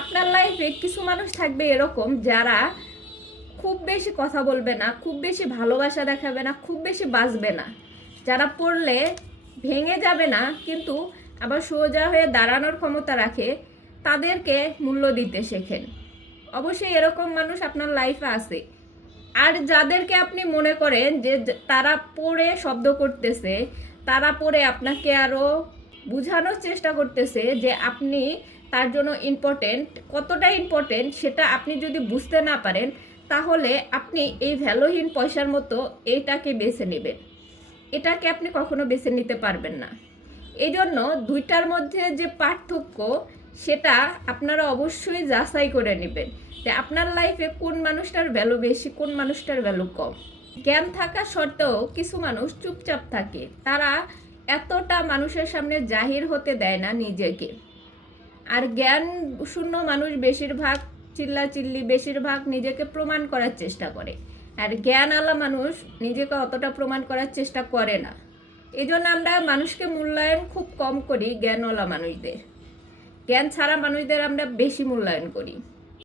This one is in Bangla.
আপনার লাইফে কিছু মানুষ থাকবে এরকম যারা খুব বেশি কথা বলবে না, খুব বেশি ভালোবাসা দেখাবে না, খুব বেশি বাঁচবে না, যারা পড়লে ভেঙে যাবে না কিন্তু আবার সোজা হয়ে দাঁড়ানোর ক্ষমতা রাখে, তাদেরকে মূল্য দিতে শেখেন। অবশ্যই এরকম মানুষ আপনার লাইফে আছে। আর যাদেরকে আপনি মনে করেন যে তারা পড়ে শব্দ করতেছে, তারা পড়ে আপনাকে আরও বোঝানোর চেষ্টা করতেছে যে আপনি তার জন্য ইম্পর্টেন্ট, কতটা ইম্পর্টেন্ট সেটা আপনি যদি বুঝতে না পারেন, তাহলে আপনি এই ভ্যালুহীন পয়সার মতো এইটাকে বেছে নেবেন। এটাকে আপনি কখনো বেছে নিতে পারবেন না। এই জন্য দুইটার মধ্যে যে পার্থক্য সেটা আপনারা অবশ্যই যাচাই করে নেবেন যে আপনার লাইফে কোন মানুষটার ভ্যালু বেশি, কোন মানুষটার ভ্যালু কম। জ্ঞান থাকা সত্ত্বেও কিছু মানুষ চুপচাপ থাকে, তারা এতটা মানুষের সামনে জাহির হতে দেয় না নিজেকে। আর জ্ঞান শূন্য মানুষ বেশিরভাগ চিল্লাচিল্লি, বেশিরভাগ নিজেকে প্রমাণ করার চেষ্টা করে। আর জ্ঞানওয়ালা মানুষ নিজেকে অতটা প্রমাণ করার চেষ্টা করে না। এই জন্য আমরা মানুষকে মূল্যায়ন খুব কম করি, জ্ঞানওয়ালা মানুষদের। জ্ঞান ছাড়া মানুষদের আমরা বেশি মূল্যায়ন করি।